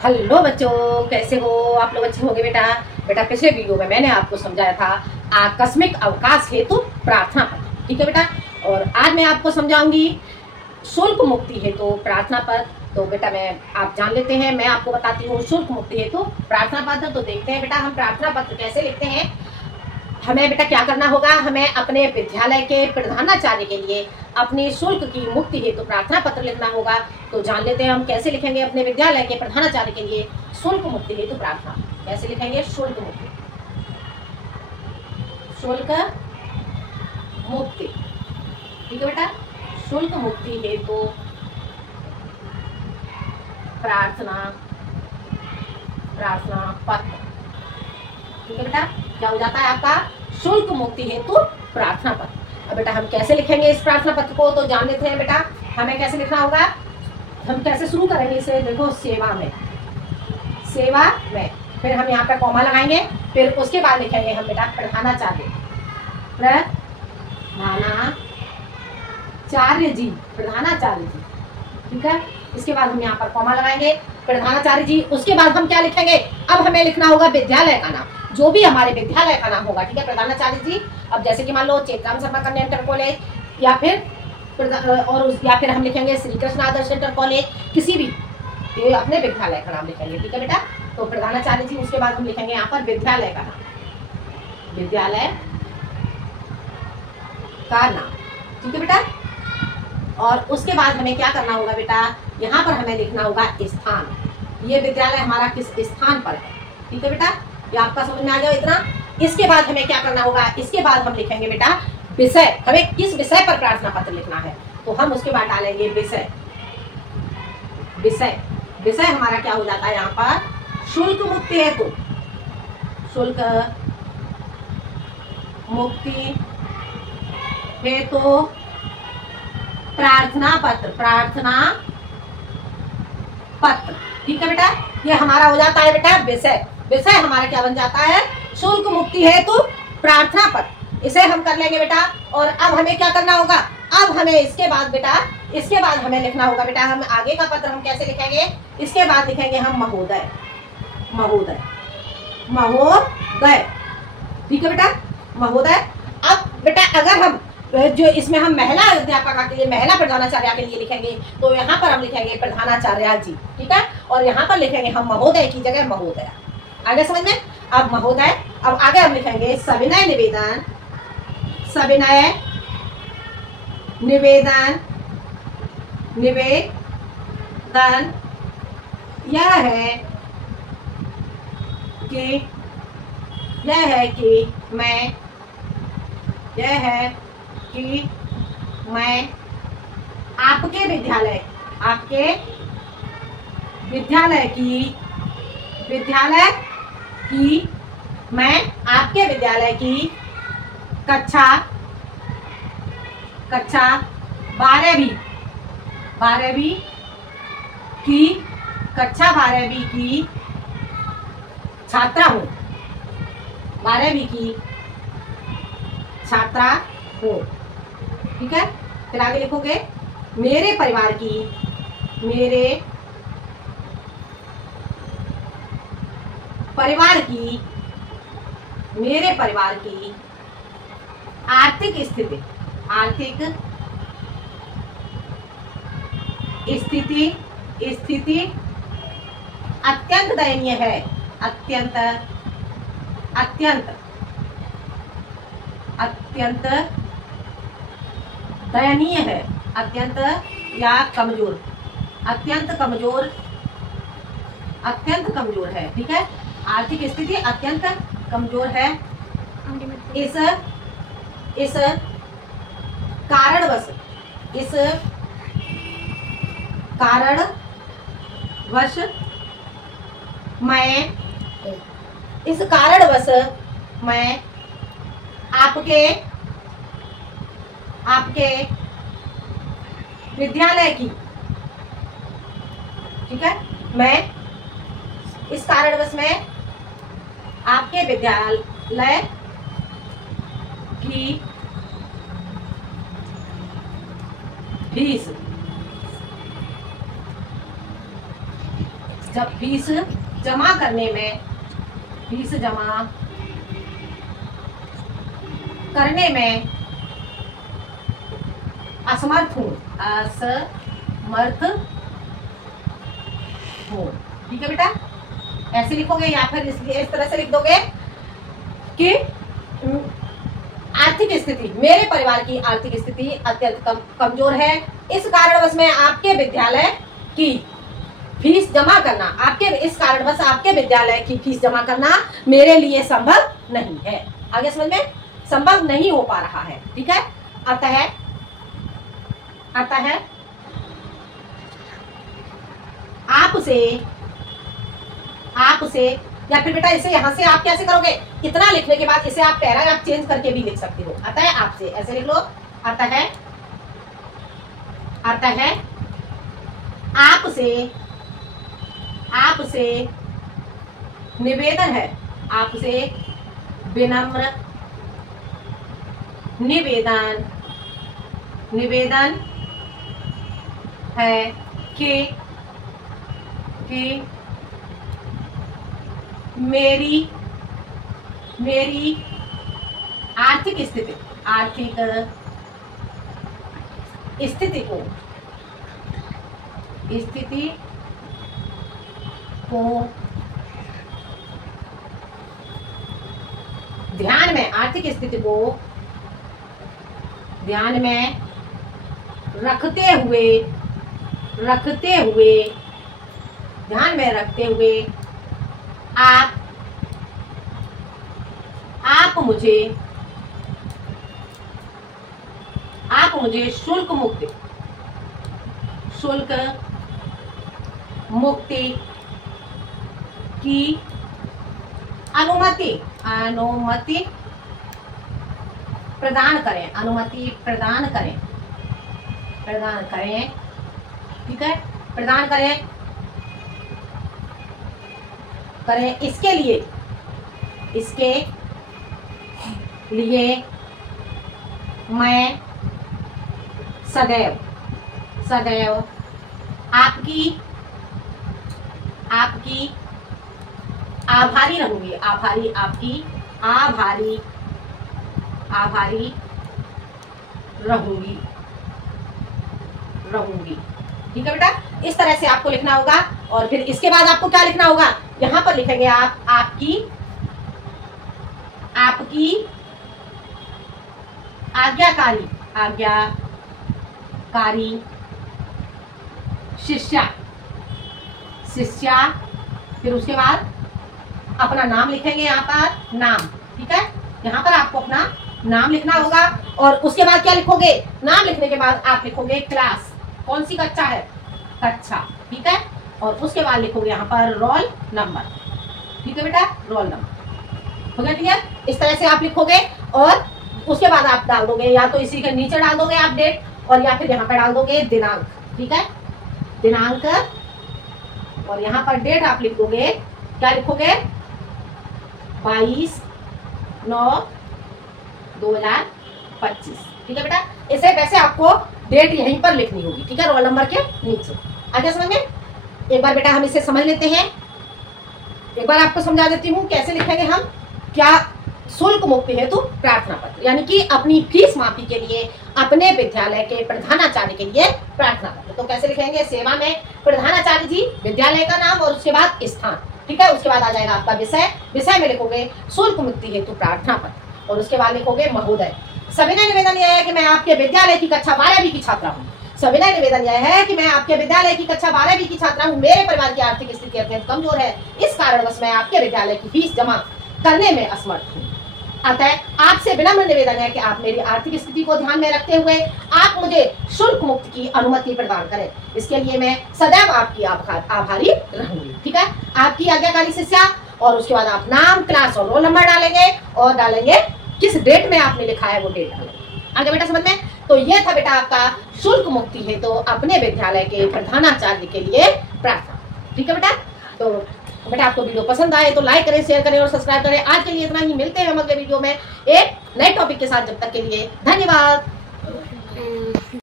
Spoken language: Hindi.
हेलो बच्चों, कैसे हो आप लोग? अच्छे होंगे बेटा। बेटा पिछले वीडियो में मैंने आपको समझाया था आकस्मिक अवकाश हेतु प्रार्थना पत्र, ठीक है बेटा। और आज मैं आपको समझाऊंगी शुल्क मुक्ति हेतु प्रार्थना पत्र। तो बेटा आप जान लेते हैं, मैं आपको बताती हूँ शुल्क मुक्ति हेतु प्रार्थना पत्र। तो देखते हैं बेटा हम प्रार्थना पत्र कैसे लिखते हैं। हमें बेटा क्या करना होगा, हमें अपने विद्यालय के प्रधानाचार्य के लिए अपनी शुल्क की मुक्ति हेतु प्रार्थना पत्र लिखना होगा। तो जान लेते हैं हम कैसे लिखेंगे अपने विद्यालय के प्रधानाचार्य के लिए शुल्क मुक्ति हेतु प्रार्थना। कैसे लिखेंगे? शुल्क मुक्ति, शुल्क मुक्ति, ठीक है बेटा। शुल्क मुक्ति हेतु प्रार्थना पत्र, ठीक है बेटा। क्या हो जाता है आपका? शुल्क मुक्ति हेतु प्रार्थना पत्र। अब बेटा हम कैसे लिखेंगे इस प्रार्थना पत्र को, तो जान लेते हैं बेटा। हमें कैसे लिखना होगा, हम कैसे शुरू करेंगे इसे? देखो, सेवा में, फिर हम यहाँ पे कॉमा लगाएंगे, फिर उसके बाद लिखेंगे हम बेटा प्रधानाचार्य जी, ठीक है। इसके बाद हम यहाँ पर कॉमा लगाएंगे, प्रधानाचार्य जी। उसके बाद हम क्या लिखेंगे? अब हमें लिखना होगा विद्यालय का नाम, जो भी हमारे विद्यालय का नाम होगा, ठीक है। प्रधानाचार्य जी, अब जैसे कि मान लो चेतराम शर्मा कन्या इंटर कॉलेज, या फिर हम लिखेंगे श्री कृष्ण आदर्श इंटर कॉलेज, किसी भी अपने विद्यालय का नाम लिखेंगे, ठीक है बेटा। तो प्रधानाचार्य जी, उसके बाद हम लिखेंगे यहाँ पर विद्यालय का नाम, ठीक है बेटा। और उसके बाद हमें क्या करना होगा बेटा, यहाँ पर हमें लिखना होगा स्थान, ये विद्यालय हमारा किस स्थान पर है, ठीक है बेटा। ये आपका समझ में आ जाओ इतना। इसके बाद हमें क्या करना होगा, इसके बाद हम लिखेंगे बेटा विषय, हमें किस विषय पर प्रार्थना पत्र लिखना है, तो हम उसके बाद डालेंगे विषय। विषय हमारा क्या हो जाता है यहाँ पर? शुल्क मुक्ति हेतु, शुल्क मुक्ति हेतु प्रार्थना पत्र, ठीक है बेटा। ये हमारा हो जाता है बेटा विषय हमारा क्या बन जाता है? शुल्क मुक्ति हेतु प्रार्थना पत्र। इसे हम कर लेंगे बेटा। और अब हमें क्या करना होगा, अब हमें इसके बाद हमें लिखना होगा बेटा, हम आगे का पत्र हम कैसे लिखेंगे? इसके बाद लिखेंगे हम महोदय, ठीक है बेटा, महोदय। अब बेटा अगर हम जो इसमें हम महिला अध्यापका के लिए, महिला प्रधानाचार्य के लिए लिखेंगे, तो यहाँ पर हम लिखेंगे प्रधानाचार्य जी, ठीक है। और यहाँ पर लिखेंगे हम महोदय की जगह महोदया। आगे समझ में? अब महोदय, अब आगे हम लिखेंगे सविनय निवेदन यह है कि मैं आपके विद्यालय की कक्षा 12वीं की छात्रा हूँ, 12वीं की छात्रा हूँ, ठीक है। फिर आगे लिखोगे मेरे परिवार की आर्थिक स्थिति अत्यंत दयनीय है, अत्यंत दयनीय है, अत्यंत या कमजोर, अत्यंत कमजोर है, ठीक है। आर्थिक स्थिति अत्यंत कमजोर है। इस कारणवश मैं आपके विद्यालय की, ठीक है, इस कारणवश मैं आपके विद्यालय की फीस जब फीस जमा करने में, फीस जमा करने में असमर्थ हूँ, असमर्थ हूँ। ठीक है बेटा, ऐसे लिखोगे या फिर इस तरह से लिख दोगे कि आर्थिक स्थिति, मेरे परिवार की आर्थिक स्थिति अत्यंत कमजोर है, इस कारणवश मैं आपके विद्यालय की फीस जमा करना, इस कारणवश आपके विद्यालय की फीस जमा करना मेरे लिए संभव नहीं है। आगे समझ में, संभव नहीं हो पा रहा है। ठीक है, अतः आपसे या फिर बेटा इसे यहां से आप कैसे करोगे, इतना लिखने के बाद इसे आप पैराग्राफ चेंज करके भी लिख सकते हो। अतः आपसे ऐसे लिख लो, अतः आपसे निवेदन है, आपसे विनम्र निवेदन है कि मेरी आर्थिक स्थिति को ध्यान में, आर्थिक स्थिति को ध्यान में रखते हुए आप मुझे शुल्क मुक्ति की अनुमति प्रदान करें। ठीक है, प्रदान करें। इसके लिए मैं सदैव आपकी आभारी रहूंगी, आभारी रहूंगी। ठीक है बेटा, इस तरह से आपको लिखना होगा। और फिर इसके बाद आपको क्या लिखना होगा, यहाँ पर लिखेंगे आप आपकी आज्ञाकारी शिष्या। फिर उसके बाद अपना नाम लिखेंगे, यहाँ पर नाम। ठीक है, यहाँ पर आपको अपना नाम लिखना होगा। और उसके बाद क्या लिखोगे, नाम लिखने के बाद आप लिखोगे क्लास, कौन सी कक्षा है, कक्षा। ठीक है, और उसके बाद लिखोगे यहाँ पर रोल नंबर। ठीक है बेटा, रोल नंबर हो गया क्लियर। इस तरह से आप लिखोगे और उसके बाद आप डाल दोगे, या तो इसी के नीचे डाल दोगे आप डेट, और या फिर यहाँ पर डाल दोगे दिनांक। ठीक है, दिनांक, और यहाँ पर डेट आप लिख दोगे, क्या लिखोगे, 22/9/2025। ठीक है बेटा, इसे वैसे आपको डेट यहीं पर लिखनी होगी। ठीक है, रोल नंबर के नीचे। आगे समझ में, एक बार बेटा हम इसे समझ लेते हैं। एक बार आपको समझा देती हूँ कैसे लिखेंगे हम। क्या, शुल्क मुक्ति हेतु प्रार्थना पत्र, यानी कि अपनी फीस माफी के लिए अपने विद्यालय के प्रधानाचार्य के लिए प्रार्थना पत्र। तो कैसे लिखेंगे, सेवा में प्रधानाचार्य जी, विद्यालय का नाम और उसके बाद स्थान। ठीक है, उसके बाद आ जाएगा आपका विषय में लिखोगे शुल्क मुक्ति हेतु प्रार्थना पत्र, और उसके बाद लिखोगे महोदय, सविनय निवेदन यह है कि मैं आपके विद्यालय की कक्षा 12वीं की छात्रा हूँ। सविनय निवेदन यह है कि मैं आपके विद्यालय की कक्षा 12वीं की छात्रा हूँ। मेरे परिवार की आर्थिक स्थिति अत्यंत कमजोर है, इस कारणवश मैं आपके विद्यालय की फीस जमा करने में असमर्थ हूँ। अतः आपसे विनम्र निवेदन है कि आप मेरी आर्थिक स्थिति को ध्यान में रखते हुए आप मुझे शुल्क मुक्त की अनुमति प्रदान करें। इसके लिए मैं सदैव आपकी आभारी रहूंगी। ठीक है, आपकी आज्ञाकारी शिष्या, और उसके बाद आप नाम, क्लास और रोल नंबर डालेंगे, और डालेंगे किस डेट में आपने लिखा है वो डेट डालेंगे। आगे बेटा समझ में। तो ये था बेटा आपका शुल्क मुक्ति है तो अपने विद्यालय के प्रधानाचार्य के लिए प्रार्थना। ठीक है बेटा, तो बेटा आपको वीडियो पसंद आए तो लाइक करें, शेयर करें और सब्सक्राइब करें। आज के लिए इतना ही, मिलते हैं हम अगले वीडियो में एक नए टॉपिक के साथ। जब तक के लिए धन्यवाद।